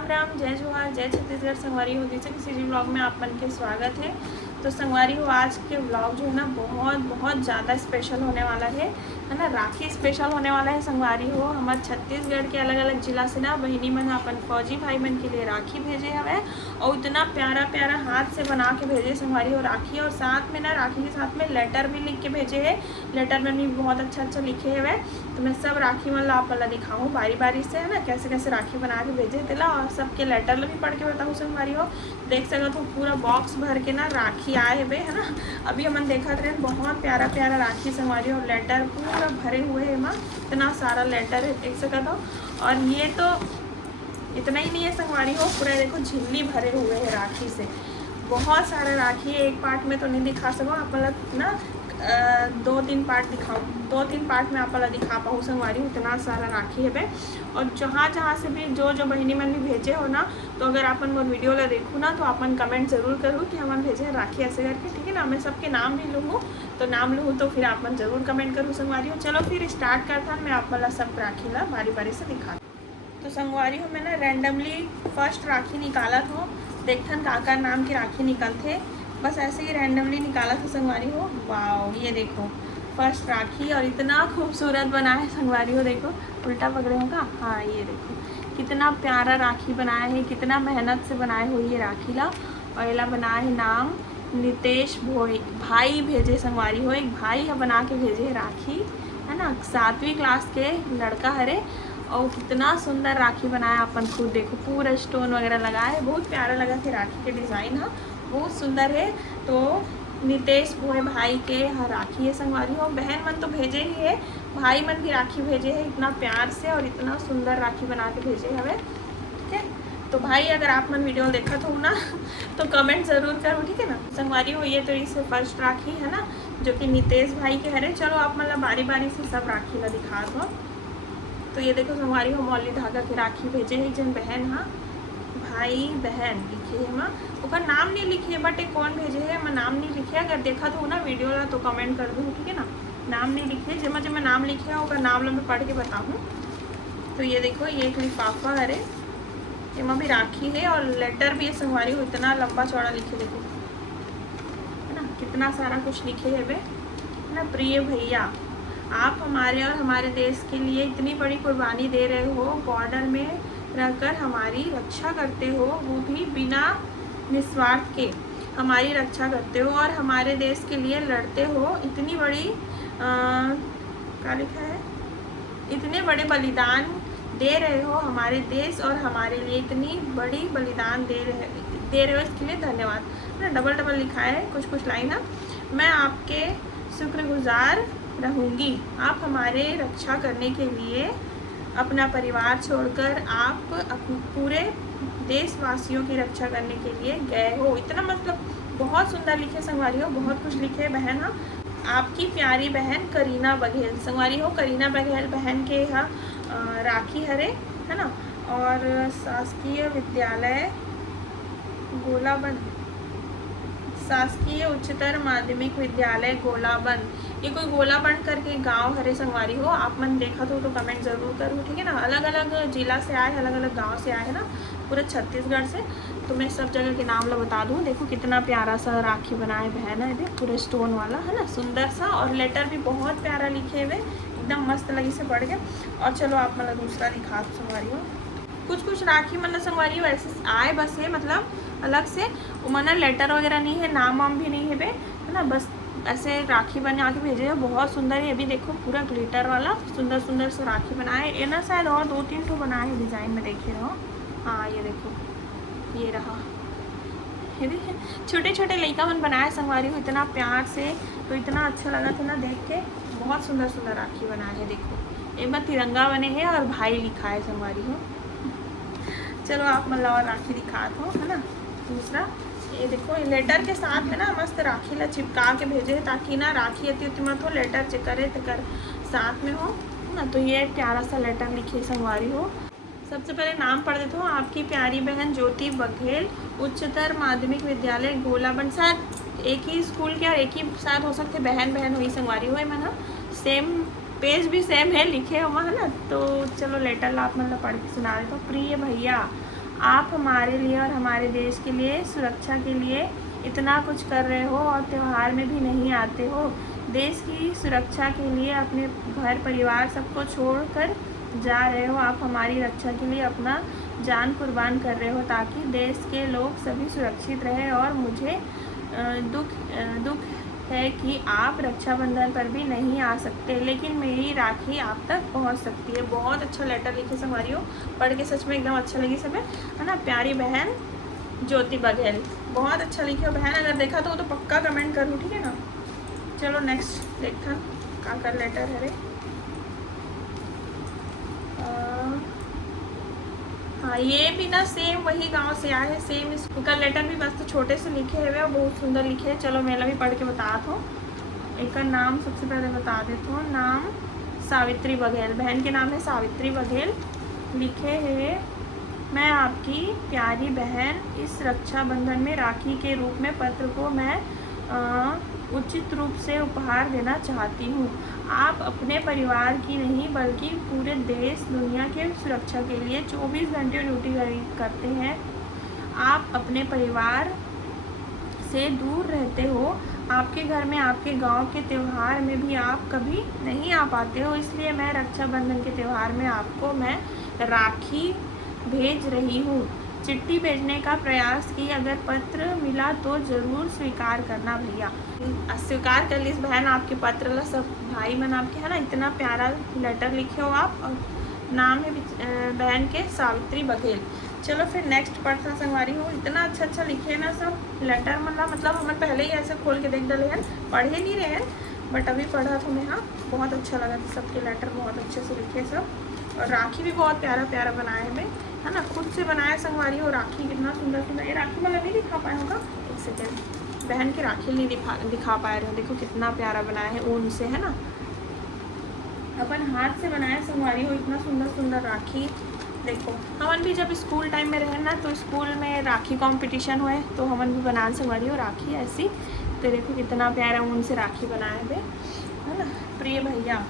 राम राम, जय जोहार, जय छत्तीसगढ़। संगवारी हो से किसी भी ब्लॉग में आप मन के स्वागत है। तो संगवारी हो आज के ब्लॉग जो है ना बहुत ज़्यादा स्पेशल होने वाला है ना। राखी स्पेशल होने वाला है संगवारी हो। हमारे छत्तीसगढ़ के अलग अलग जिला से ना बहिनी मन अपन फौजी भाई मन के लिए राखी भेजे हवे और इतना प्यारा प्यारा हाथ से बना के भेजे संगवारी हो राखी। और साथ में ना राखी के साथ में लेटर भी लिख के भेजे है। लेटर में भी बहुत अच्छा लिखे हुए। तो मैं सब राखी मन ला आप ला दिखाऊँ बारी बारी से, है ना, कैसे कैसे राखी बना के भेजे दिला और सबके लेटर भी पढ़ के बताऊँ संगवारी हो। देख सकते हो पूरा बॉक्स भर के ना राखी आए हुए, है ना। अभी हमन देखा रहे बहुत प्यारा प्यारा राखी संगवारी हो। लेटर पूरा भरे हुए है माँ, इतना सारा लेटर है देख सकते हो। और ये तो इतना ही नहीं है संगवारी हो, पूरा देखो झिल्ली भरे हुए है राखी से। बहुत सारा राखी है, एक पार्ट में तो नहीं दिखा सको आप मतलब ना, 2-3 पार्ट दिखाऊँ, 2-3 पार्ट में आप वाला दिखा पाऊँ संगवारी। इतना सारा राखी है बे। और जहाँ से भी जो बहिनी मन भी भेजे हो ना, तो अगर अपन वो वीडियो ला देखूँ ना तो अपन कमेंट ज़रूर करूँ कि हम भेजे हैं राखी ऐसे करके, ठीक है ना। मैं सबके नाम भी लूँ तो नाम लूँ तो फिर आप मन ज़रूर कमेंट करूँ संगवारी हो। चलो फिर स्टार्ट करता मैं आप वाला सब राखी ला बारी बारी से दिखा। तो संगवारी हो मैंने रैंडमली फर्स्ट राखी निकाला था, देखथन काका नाम की राखी निकल थे, बस ऐसे ही रैंडमली निकाला था संगवारी हो। वाओ, ये देखो फर्स्ट राखी और इतना खूबसूरत बना है संगवारी हो। देखो उल्टा पकड़े होगा, हाँ ये देखो कितना प्यारा राखी बनाया है, कितना मेहनत से बनाए हुई ये राखी ला। और ये ला बनाया है नाम नितेश भाई भेजे संगवारी हो। एक भाई है बना के भेजे है राखी, है ना। 7वीं क्लास के लड़का हरे और कितना सुंदर राखी बनाया अपन खुद देखो, पूरा स्टोन वगैरह लगाया है। बहुत प्यारा लगा कि राखी के डिज़ाइन हाँ बहुत सुंदर है। तो नितेश भोए भाई के हाँ राखी है संगवारी हो। बहन मन तो भेजे ही है, भाई मन भी राखी भेजे है इतना प्यार से और इतना सुंदर राखी बना के भेजे हवे, ठीक है। तो भाई अगर आप मन वीडियो देखत हो ना तो कमेंट ज़रूर करो, ठीक है ना संगवारी हो। ये तो इससे फर्स्ट राखी है ना जो कि नितेश भाई के हरे। चलो आप मतलब बारी बारी से सब राखी ला दिखा दो। तो ये देखो संगवारी हो मौली धागा की राखी भेजे है जन बहन, हाँ भाई बहन लिखे है माँ, ओकर नाम नहीं लिखे बट एक कौन भेजे है मैं नाम नहीं लिखे। अगर देखा तो ना वीडियो ला तो कमेंट कर दूँ, ठीक है ना। नाम नहीं लिखे, जब नाम लिखे ओकर नाम ला मैं पढ़ के बताऊँ। तो ये देखो ये एक लिफाफा अरे एमा भी राखी है और लेटर भी है संगवारी हो। इतना लंबा चौड़ा लिखे देखो, है ना, कितना सारा कुछ लिखे है बे, है ना। प्रिय भैया, आप हमारे और हमारे देश के लिए इतनी बड़ी कुर्बानी दे रहे हो, बॉर्डर में रहकर हमारी रक्षा करते हो, वो भी बिना निस्वार्थ के हमारी रक्षा करते हो और हमारे देश के लिए लड़ते हो। इतनी बड़ी क्या लिखा है, इतने बड़े बलिदान दे रहे हो हमारे देश और हमारे लिए, इतनी बड़ी बलिदान दे रहे हो, इसके लिए धन्यवाद। डबल लिखा है कुछ लाइन है। मैं आपके शुक्रगुजार रहूँगी, आप हमारे रक्षा करने के लिए अपना परिवार छोड़कर आप पूरे देशवासियों की रक्षा करने के लिए गए हो। इतना मतलब बहुत सुंदर लिखे संगवारी हो, बहुत कुछ लिखे बहन। हाँ आपकी प्यारी बहन करीना बघेल संगवारी हो। करीना बघेल बहन के यहाँ राखी हरे, है ना। और शासकीय विद्यालय गोलाबंद, शासकीय उच्चतर माध्यमिक विद्यालय गोलाबंद, ये कोई गोलाबंद करके गांव हरे संगवारी हो। आप मन देखा तो कमेंट ज़रूर करूँ, ठीक है ना। अलग अलग जिला से आए, अलग अलग गांव से आए, है ना, पूरे छत्तीसगढ़ से। तो मैं सब जगह के नाम ला बता दूँ। देखो कितना प्यारा सा राखी बनाए बहन है, पूरे स्टोन वाला, है ना, सुंदर सा। और लेटर भी बहुत प्यारा लिखे हुए, एकदम मस्त लगी से पढ़ के। और चलो आप मतलब दूसरा दिखा दो संगवारी हो। कुछ राखी मतलब संगवारी हो ऐसे आए बस है, मतलब अलग से मना लेटर वगैरह नहीं है, नाम वाम भी नहीं है बे, है ना। बस ऐसे राखी बना के भेजे है, बहुत सुंदर है। ये भी देखो पूरा ग्लिटर वाला सुंदर सुंदर से राखी बनाए। ये ना शायद और 2-3 ठो बनाए हैं डिज़ाइन में, देख रहे हो। हाँ ये देखो ये रहा, ये भी छोटे छोटे लड़का मन बनाए संगवारी हो इतना प्यार से। तो इतना अच्छा लगा था ना देख के, बहुत सुंदर सुंदर राखी बनाए है। देखो एक बार तिरंगा बने हैं और भाई लिखा है संगवारी हो। चलो आप मतलब और राखी दिखा दो, है ना। दूसरा ये देखो लेटर के साथ में ना मस्त राखी ला चिपका के भेजे है, ताकि ना राखी अति मत हो, लेटर चेकर साथ में हो, है ना। तो ये प्यारा सा लेटर लिखी संगवारी हो। सबसे पहले नाम पढ़ देता हूँ, आपकी प्यारी बहन ज्योति बघेल, उच्चतर माध्यमिक विद्यालय गोलाबंद। शायद एक ही स्कूल के और एक ही शायद हो सकते बहन हुई संगवारी हो। मैं सेम पेज भी सेम है लिखे हुआ, है ना। तो चलो लेटर ला आप मतलब पढ़ के सुना देता हूँ। प्रिय भैया, आप हमारे लिए और हमारे देश के लिए सुरक्षा के लिए इतना कुछ कर रहे हो और त्यौहार में भी नहीं आते हो। देश की सुरक्षा के लिए अपने घर परिवार सबको छोड़कर जा रहे हो। आप हमारी रक्षा के लिए अपना जान कुर्बान कर रहे हो ताकि देश के लोग सभी सुरक्षित रहे। और मुझे दुख है कि आप रक्षाबंधन पर भी नहीं आ सकते, लेकिन मेरी राखी आप तक पहुंच सकती है। बहुत अच्छा लेटर लिखे संगवारियों, पढ़ के सच में एकदम अच्छा लगी सब है ना। प्यारी बहन ज्योति बघेल, बहुत अच्छा लिखे हो बहन। अगर देखा तो पक्का कमेंट करूँ, ठीक है ना। चलो नेक्स्ट देखा का लेटर है रे। हाँ, ये भी ना सेम वही गांव से आए हैं, सेम इसका लेटर भी बस तो छोटे से लिखे हुए और बहुत सुंदर लिखे हैं। चलो मैं भी पढ़ के बताता हूँ। एक का नाम सबसे पहले बता देता हूँ। नाम सावित्री बघेल, बहन के नाम है सावित्री बघेल। लिखे है, मैं आपकी प्यारी बहन, इस रक्षाबंधन में राखी के रूप में पत्र को मैं उचित रूप से उपहार देना चाहती हूँ। आप अपने परिवार की नहीं बल्कि पूरे देश दुनिया के सुरक्षा के लिए 24 घंटे ड्यूटी करते हैं। आप अपने परिवार से दूर रहते हो। आपके घर में, आपके गांव के त्यौहार में भी आप कभी नहीं आ पाते हो, इसलिए मैं रक्षाबंधन के त्यौहार में आपको मैं राखी भेज रही हूँ। चिट्ठी भेजने का प्रयास की, अगर पत्र मिला तो ज़रूर स्वीकार करना भैया। स्वीकार कर ली बहन आपके पत्र ला, सब भाई मन आपके है ना। इतना प्यारा लेटर लिखे हो आप, और नाम है बहन के सावित्री बघेल। चलो फिर नेक्स्ट पढ़ता संगवारी हो। इतना अच्छा लिखे ना सब लेटर, मतलब हमें पहले ही ऐसे खोल के देख डाले हैं, पढ़े नहीं रहे हैं बट अभी पढ़ा तो मैं। हाँ, बहुत अच्छा लगा, सबके लेटर बहुत अच्छे से लिखे सब। और राखी भी बहुत प्यारा बनाया है है ना, खुद से बनाया संगवारी हो। राखी कितना सुंदर। ये राखी मतलब नहीं दिखा पाया होगा, एक सेकेंड, बहन की राखी नहीं दिखा पा रहे हो। देखो कितना प्यारा बनाया है ऊन से, है ना, अपन हाथ से बनाया संगवारी हो। इतना सुंदर राखी। देखो हमन भी जब स्कूल टाइम में रहे ना, तो स्कूल में राखी कंपटीशन हुए तो हमन भी बना संगवारी हो राखी ऐसी। तो देखो कितना प्यारा ऊन से राखी बनाया है ना। प्रिय भैया,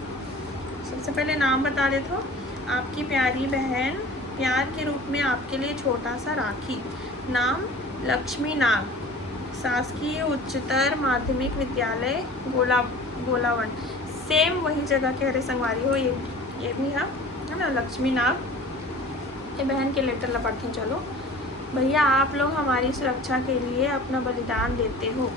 सबसे पहले नाम बता देते हो। आपकी प्यारी बहन, प्यार के रूप में आपके लिए छोटा सा राखी। नाम लक्ष्मी नाग, शासकीय उच्चतर माध्यमिक विद्यालय गोलावन। सेम वही जगह के हरे संगवारी हो। ये भी है ना, लक्ष्मी नाग। ये बहन के लेटर लपटते हैं। चलो भैया, आप लोग हमारी सुरक्षा के लिए अपना बलिदान देते हो।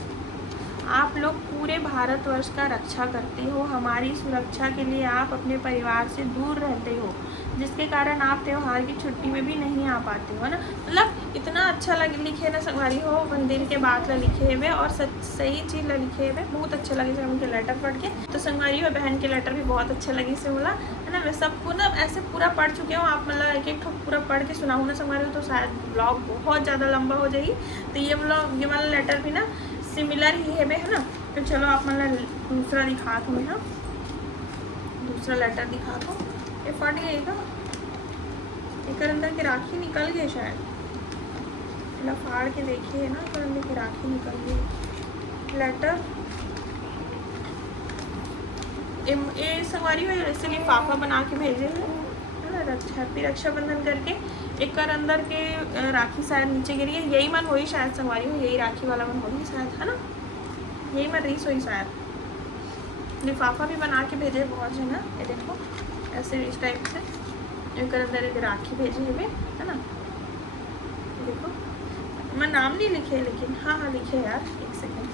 आप लोग पूरे भारतवर्ष का रक्षा करते हो। हमारी सुरक्षा के लिए आप अपने परिवार से दूर रहते हो, जिसके कारण आप त्यौहार की छुट्टी में भी नहीं आ पाते हो ना। मतलब इतना अच्छा लिखे ना संगवारी हो, मंदिर के बात ला लिखे हुए और सही चीज़ ला लिखे हुए। बहुत अच्छा लगे जब उनके लेटर पढ़ के। तो संगवारी हो, बहन के लेटर भी बहुत अच्छा लगे से बोला है ना। मैं सबको ना ऐसे पूरा पढ़ चुके हूँ। आप मतलब एक पूरा पढ़ के सुनाऊँ ना संगवारी हो, तो शायद ब्लॉग बहुत ज़्यादा लंबा हो जाएगी। तो ये वाला लेटर भी ना सिमिलर ही है ना। तो चलो आप मतलब दूसरा दिखा दूँ मैं। हाँ, दूसरा लेटर दिखा दो। ये फट गएगा, एक अंदर की राखी निकल गई शायद। फाड़ के देखिए ना, तो अंदर की राखी निकल गई। लेटर ये सवारी में ऐसे लिफाफा बना के भेजे है ना, हैप्पी रक्षाबंधन करके। एक कर अंदर के राखी शायद नीचे गिरी है। यही मन होई शायद संगवारी हो, यही राखी वाला मन होगी शायद, है ना। यही मन रीस हुई शायद। लिफाफा भी बना के भेजे बहुत है ना। ये देखो ऐसे इस टाइप से एक अंदर एक राखी भेजी है ना। देखो मैं नाम नहीं लिखे, लेकिन हाँ लिखे यार, एक सेकेंड।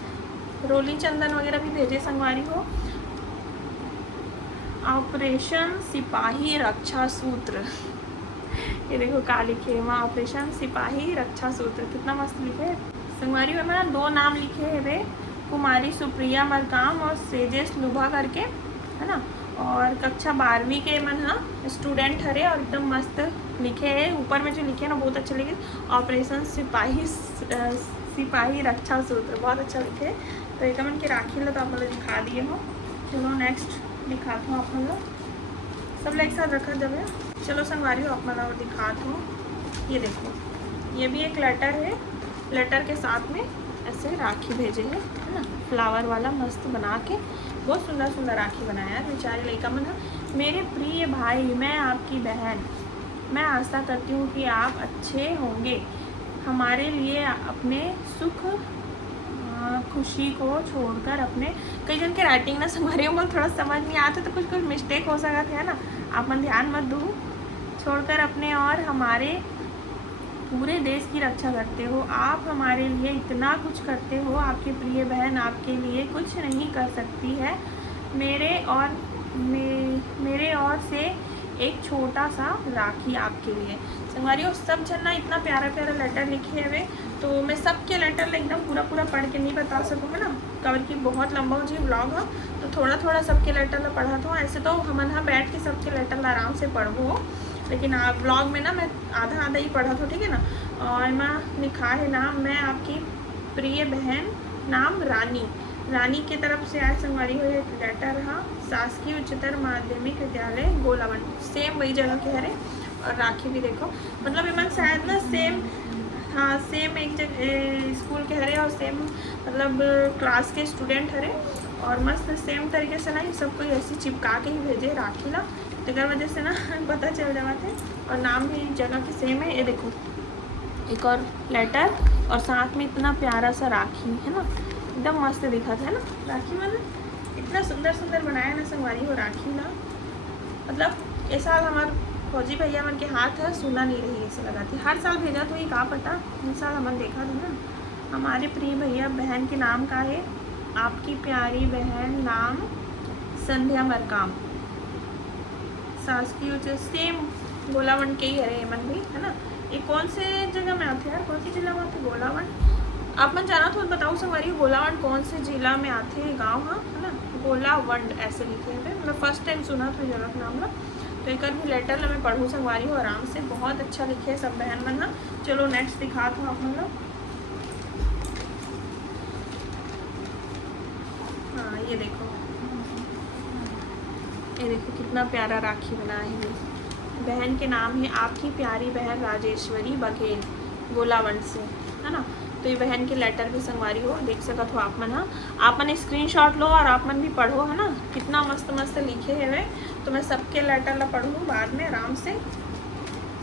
रोली चंदन वगैरह भी भेजे संगवारी हो। ऑपरेशन सिपाही रक्षा सूत्र, ये देखो का लिखे वहाँ, ऑपरेशन सिपाही रक्षा सूत्र। कितना मस्त लिखे संगवारी हो। मैंने 2 नाम लिखे है वे, कुमारी सुप्रिया मरकाम और सेजेस लुभा करके, है ना। और कक्षा 12वीं के मन हाँ स्टूडेंट हरे, और एकदम मस्त लिखे है। ऊपर में जो लिखे ना बहुत अच्छे लिखे, ऑपरेशन सिपाही रक्षा सूत्र, बहुत अच्छा लिखे। तो एक मन की राखी लो तो आप लोग दिखा दिए हो। चलो नेक्स्ट दिखाता हूँ आप लोग, सब लोग एक साथ रखा जब है। चलो संगवारी हो, आप मतलब दिखाता हूँ। ये देखो, ये भी एक लेटर है। लेटर के साथ में ऐसे राखी भेजे है ना, फ्लावर वाला मस्त बना के। बहुत सुंदर राखी बनाया है बेचारी लड़का मन। मेरे प्रिय भाई, मैं आपकी बहन, मैं आशा करती हूँ कि आप अच्छे होंगे। हमारे लिए अपने सुख खुशी को छोड़कर अपने, कई जन के राइटिंग ना संगवारी को थोड़ा समझ नहीं आते तो कुछ मिस्टेक हो सकता है ना, आप मन ध्यान मत दो। छोड़कर अपने और हमारे पूरे देश की रक्षा करते हो। आप हमारे लिए इतना कुछ करते हो, आपकी प्रिय बहन आपके लिए कुछ नहीं कर सकती है। मेरे और से एक छोटा सा राखी आपके लिए। संगवारियों सब जन ना इतना प्यारा प्यारा लेटर लिखे हुए, तो मैं सबके लेटर एकदम पूरा पढ़ के नहीं बता सकूँ है ना, कवर की बहुत लंबा हो जी व्लॉग है, तो थोड़ा थोड़ा सबके लेटर ला पढ़ा था। ऐसे तो हम यहाँ बैठ के सबके लेटर ला आराम से पढ़बो, लेकिन व्लॉग में ना मैं आधा ही पढ़ा था, ठीक है ना। और मैं लिखा है नाम, मैं आपकी प्रिय बहन, नाम रानी की तरफ से आज संगवारी हुई एक लेटर रहा। शासकीय उच्चतर माध्यमिक विद्यालय गोलावन, सेम वही जगह के हरे। और राखी भी देखो, मतलब ये शायद ना सेम, हाँ सेम एक जगह स्कूल के हरे और सेम मतलब क्लास के स्टूडेंट हरे, और मस्त सेम तरीके से ना ये सबको ऐसे चिपका के ही भेजे राखी ला, तो वजह से ना पता चल जाते। और नाम भी जगह की सेम है। ये देखो एक और लेटर, और साथ में इतना प्यारा सा राखी है ना, एकदम मस्त दिखा था ना राखी वाला, इतना सुंदर बनाया ना संगवारी हो राखी ना। मतलब ये साल हमारे फौजी भैया मन के हाथ है, सुना नहीं रही ऐसे लगाती, हर साल भेजा तो ये कहा पता, इस साल हमने देखा था ना। हमारे प्रिय भैया बहन के नाम का है, आपकी प्यारी बहन, नाम संध्या मरकाम, शासकीय उच्च, सेम गोलावन के ही है मन भी है ना। ये कौन से जगह में आते हैं, कौन सी जिला में आते गोलावन, आप मन जाना तो बताओ संगवारी गोलावन कौन से जिला में आते हैं गाँव, हाँ है ना, गोलावंड ऐसे लिखे हैं। मैं फर्स्ट टाइम सुना था जगह का नाम ना, तो एक भी लेटर मैं पढ़ूँ संगवारी हो आराम से, बहुत अच्छा लिखे है सब बहन मन। हाँ चलो नेक्स्ट दिखा दो आप लोग। हाँ ये देखो कितना प्यारा राखी बना है। बहन के नाम है आपकी प्यारी बहन राजेश्वरी बघेल, गोलावंड से है ना। तो ये बहन के लेटर भी संगवारी हो देख सकत हो आप मन। हाँ आप मन स्क्रीनशॉट लो और आप मन भी पढ़ो है ना, कितना मस्त लिखे है। तो मैं सबके लेटर ला पढ़ूँ बाद में आराम से,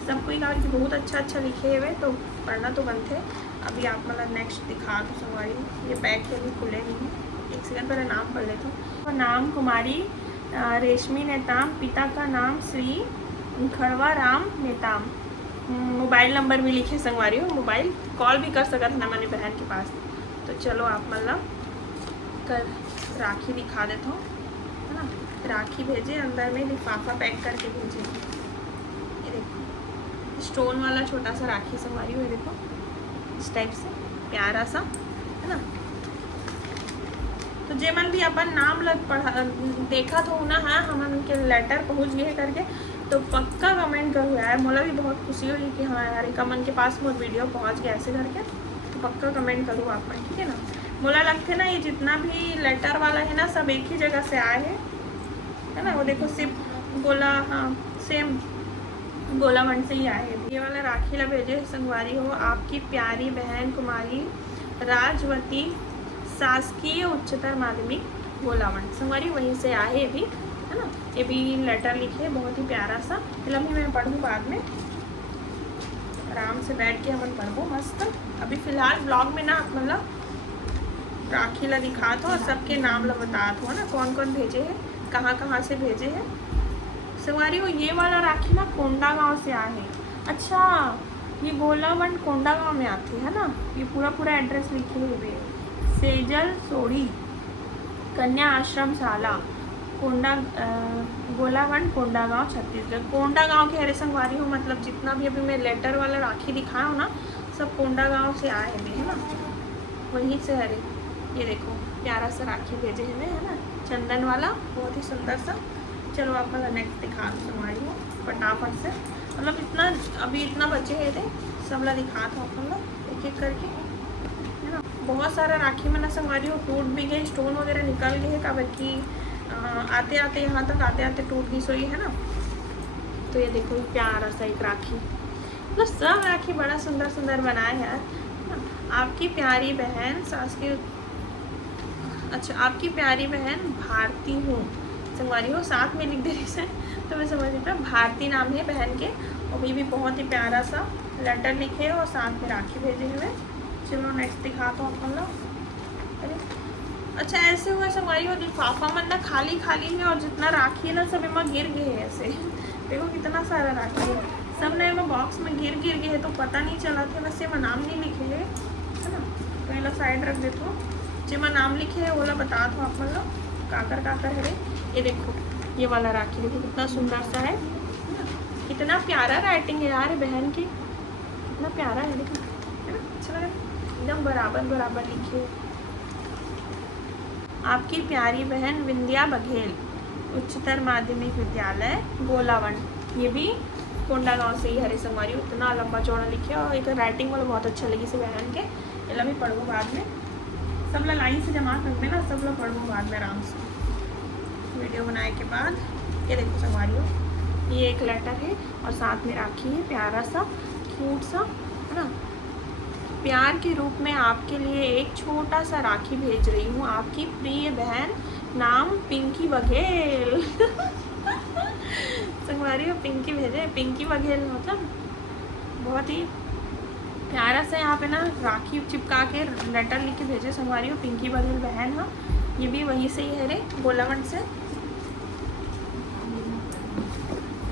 सब कोई कहा कि बहुत अच्छा लिखे हुए, तो पढ़ना तो बनते। अभी आप मतलब नेक्स्ट दिखा दो संगवारी, ये बैग के भी खुले नहीं है, एक सेकंड पहले नाम पढ़ लेता हूँ। नाम कुमारी रेशमी नेताम, पिता का नाम श्री खड़वा राम नेताम, मोबाइल नंबर भी लिखे संगवारी हो, मोबाइल कॉल भी कर सकता था ना मैंने बहन के पास। तो चलो आप मतलब कर राखी दिखा देता हूँ है ना। राखी भेजे, अंदर में लिफाफा पैक करके भेजे। ये देखो स्टोन वाला छोटा सा राखी संगवारी हो, ये देखो इस टाइप से प्यारा सा है ना। तो जेमन भी अपन नाम लग पढ़ा देखा तो ना, हाँ हम उनके लेटर पहुँच गए करके, तो पक्का कमेंट करो यार, मोला भी बहुत खुशी हुई कि हाँ यार एक अमन के पास मोर वीडियो पहुँच गया ऐसे करके। तो पक्का कमेंट करो आप, ठीक है ना। मोला लगते ना ये जितना भी लेटर वाला है ना सब एक ही जगह से आए हैं है ना। वो देखो सिर्फ गोला, हाँ सेम गोलावंड से ही आए हैं। ये वाला राखी ला भेजे संगवारी हो, आपकी प्यारी बहन कुमारी राजवती, शासकीय उच्चतर माध्यमिक गोलावंड, संगवारी वहीं से आए ये भी है ना। ये भी लेटर लिखे बहुत ही प्यारा सा, फिल्म ही मैं पढ़ूँ बाद में, आराम से बैठ के हम पढ़ो मस्त। अभी फ़िलहाल ब्लॉग में ना मतलब राखी ला दिखा दो और सबके नाम ला बता दो है ना, कौन कौन भेजे हैं, कहाँ से भेजे हैं संगवारी हो। ये वाला राखी ना कोंडा गांव से आए हैं। अच्छा ये गोलावंड कोंडा गांव में आते है ना, ये पूरा एड्रेस लिखे हुए, सेजल सोड़ी कन्या आश्रम शाला, कोंडा गोलावंड कोंडा गांव छत्तीसगढ़। कोंडा गांव के हरे संगवारी हो, मतलब जितना भी अभी मैं लेटर वाला राखी दिखाया हूँ ना सब कोंडा गांव से आए हैं है ना, वहीं से हरे। ये देखो प्यारा सा राखी भेजे हैं है ना, चंदन वाला बहुत ही सुंदर सा। चलो आप मतलब नेक्स्ट दिखा दो संगवारी हो फटाफट से, मतलब इतना अभी इतना बचे हैं थे सब ला दिखा था आप लोग एक करके है ना। बहुत सारा राखी में ना संगवारी हो टूट भी गए, स्टोन वगैरह निकल गए हैं, काबर की आते आते यहाँ तक आते टूट गई सोई है ना। तो ये देखो प्यारा सा एक राखी, मतलब सब राखी बड़ा सुंदर बनाए हैं आपकी प्यारी बहन शासकीय, अच्छा आपकी प्यारी बहन भारती हूँ संगवारी हो, साथ में लिख दे रही से तो मैं समझ लेता भारती नाम है बहन के, और ये भी बहुत ही प्यारा सा लेटर लिखे और साथ में राखी भेजे हुए। चलो नेक्स्ट दिखा दो आप लोग। अरे अच्छा ऐसे हुआ संगवारी, और लिफाफा मन ना खाली खाली है और जितना राखी है ना सब इमा गिर गए है ऐसे। देखो कितना सारा राखी है, सब नए में बॉक्स में गिर गए है तो पता नहीं चला था। वैसे में नाम नहीं लिखे है ना, पहला साइड रख देते हो। जिसमें नाम लिखे है वो बता दो आप लोग काकर है। ये देखो ये वाला राखी देखो कितना सुंदर सा है, कितना प्यारा राइटिंग है यार बहन की, कितना प्यारा है देखो, है ना अच्छा लगा, एकदम बराबर लिखे। आपकी प्यारी बहन विंध्या बघेल, उच्चतर माध्यमिक विद्यालय गोलावन। ये भी कोंडागांव से ही हरे संगवारी। उतना लंबा चौड़ा लिखे और एक राइटिंग वाला बहुत अच्छा लगी से बहन के। ये भी पढ़ो बाद में, सब लोग लाइन से जमा कर देना, सब लोग पढ़ो बाद में आराम से वीडियो बनाए के बाद। ये देखो संगवारी, ये एक लेटर है और साथ में राखी है, प्यारा सा क्यूट सा है ना। प्यार के रूप में आपके लिए एक छोटा सा राखी भेज रही हूँ, आपकी प्रिय बहन, नाम पिंकी बघेल। संगवारी पिंकी भेजे, पिंकी बघेल मतलब बहुत ही प्यारा सा यहाँ पे ना राखी चिपका के लेटर लिख के भेजे संगवारी। पिंकी बघेल बहन है, ये भी वहीं से ही है रे गोलावन से।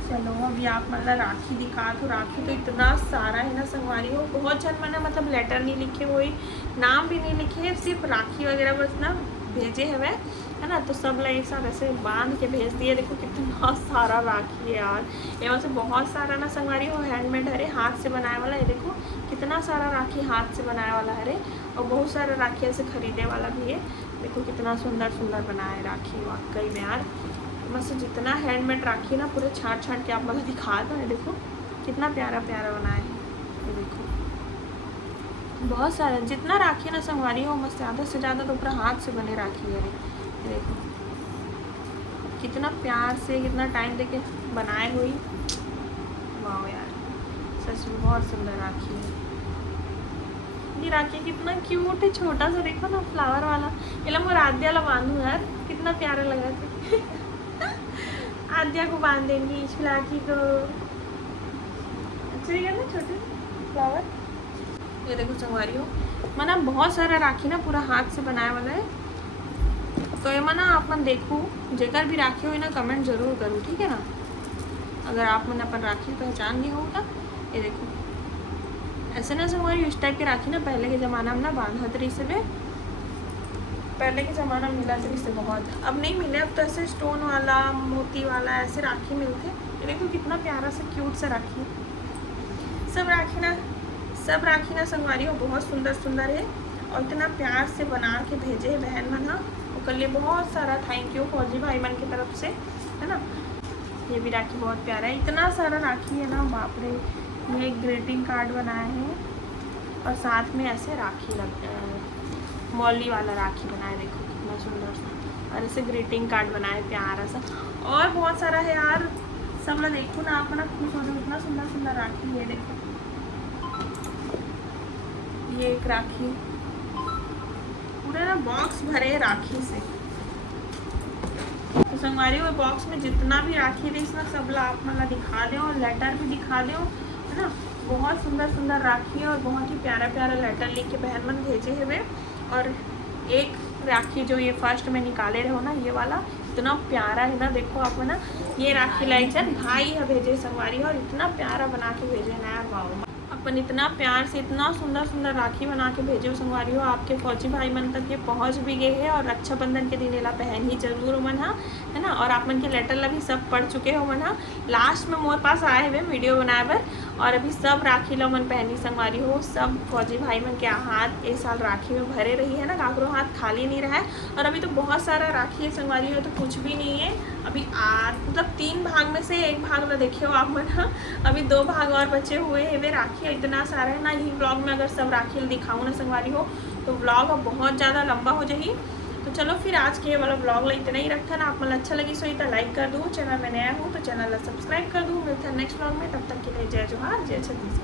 चलो अभी आप मतलब राखी दिखा तो राखी तो इतना सारा है ना संगवारी हो, बहुत जन मैंने मतलब लेटर नहीं लिखे, वही नाम भी नहीं लिखे, सिर्फ राखी वगैरह बस ना भेजे है वह है ना। तो सब लोग एक साथ ऐसे बांध के भेज दिए। देखो कितना सारा राखी है यार, यहाँ से बहुत सारा ना संगवारी हो हैंडमेड है, हाथ से बनाए वाला। ये देखो कितना सारा राखी हाथ से बनाने वाला है, और बहुत सारा राखी ऐसे खरीदे वाला भी है। देखो कितना सुंदर बनाया है राखी वाकई में यार, बस जितना हैंडमेड राखी ना पूरे छाट के आप मतलब दिखा दो। है देखो कितना प्यारा बनाया है। ये देखो बहुत सारा जितना राखी ना संगवारी हो मस्त, ज़्यादा से ज़्यादा तो पूरा हाथ से बने राखी है। ये देखो कितना प्यार से कितना टाइम देके बनाए हुई, वाह यार सच में बहुत सुंदर राखी है। ये राखी कितना क्यूट है, छोटा सा देखो ना फ्लावर वाला। ये मैं आद्या ला बांधू यार, कितना प्यारा लगा था। आद्या को बांध देंगी इस राखी को, अच्छा है ना छोटे फ्लावर। ये देखो संगवारी हो मना बहुत सारा राखी ना पूरा हाथ से बनाया वाला है। तो ये मना आप मन देखो जेकर भी राखी हो ना कमेंट जरूर करो, ठीक है ना, अगर आप मन अपन राखी पहचान नहीं होगा। ये देखो ऐसे ना संगवारी इस टाइप के राखी ना पहले के ज़माना में ना बांधत रही से, पहले के ज़माना में मिला से बहुत, अब नहीं मिले, अब तो ऐसे स्टोन वाला मोती वाला ऐसे राखी मिलते। ये देखो कितना प्यारा सा क्यूट सा राखी। सब राखी ना संगवारी हो बहुत सुंदर है, और इतना प्यार से बना के भेजे है बहन मन हा, उसके लिए बहुत सारा थैंक यू फौजी भाई मन की तरफ से, है ना। ये भी राखी बहुत प्यारा है, इतना सारा राखी है ना बाप रे। ये एक ग्रीटिंग कार्ड बनाया है और साथ में ऐसे राखी लगता है, मौली वाला राखी बनाया, देखो कितना सुंदर सा, और ऐसे ग्रीटिंग कार्ड बनाए प्यारा सा, और बहुत सारा है यार। सब लोग देखो ना आप ना खुश हो जाओ, इतना सुंदर राखी है। देखो ये एक राखी पूरा ना बॉक्स भरे है राखी से। तो संगवारी हुए बॉक्स में जितना भी राखी है इसमें सब ला आप मतलब दिखा दो, और लेटर भी दिखा दो, है ना। बहुत सुंदर राखी है और बहुत ही प्यारा लेटर लिख के बहन मन भेजे है वे। और एक राखी जो ये फर्स्ट में निकाले रहे हो ना, ये वाला इतना प्यारा है ना, देखो आप ना ये राखी लाइक जन भाई है भेजे संगवारी, और इतना प्यारा बना के भेजे ना यार, वाह। अपन इतना प्यार से इतना सुंदर राखी बना के भेजे हो संगवारी हो, आपके फौजी भाई मन तक ये पहुंच भी गए हैं, और रक्षाबंधन के दिन ला पहन ही जरूर मन हा, है ना। और आप मन के लेटर ला भी सब पढ़ चुके हो मन हा, लास्ट में मोर पास आए हुए वीडियो बनाए बर, और अभी सब राखी ला मन पहनी संगवारी हो। सब फौजी भाई मन के हाथ इस साल राखी में भरे रही है ना, काकरो हाथ खाली नहीं रहा है। और अभी तो बहुत सारा राखी है संगवारी हो, तो कुछ भी नहीं है अभी मतलब 3 भाग में से 1 भाग ला देखे हो आप मन हा, अभी 2 भाग और बचे हुए हैं वे राखी। इतना सारा है ना, यही ब्लॉग में अगर सब राखी दिखाऊँ ना संगवारी हो तो ब्लॉग अब बहुत ज़्यादा लंबा हो जाएगी। तो चलो फिर आज के वाला ब्लॉग ला इतना ही रखा ना, आप मतलब अच्छा लगी सो तो लाइक कर दूँ, चैनल में नया हूँ तो चैनल ला सब्सक्राइब कर दूँ। मिलते हैं नेक्स्ट ब्लॉग में, तब तक के लिए जय जोहार, जय छत्तीसगढ़।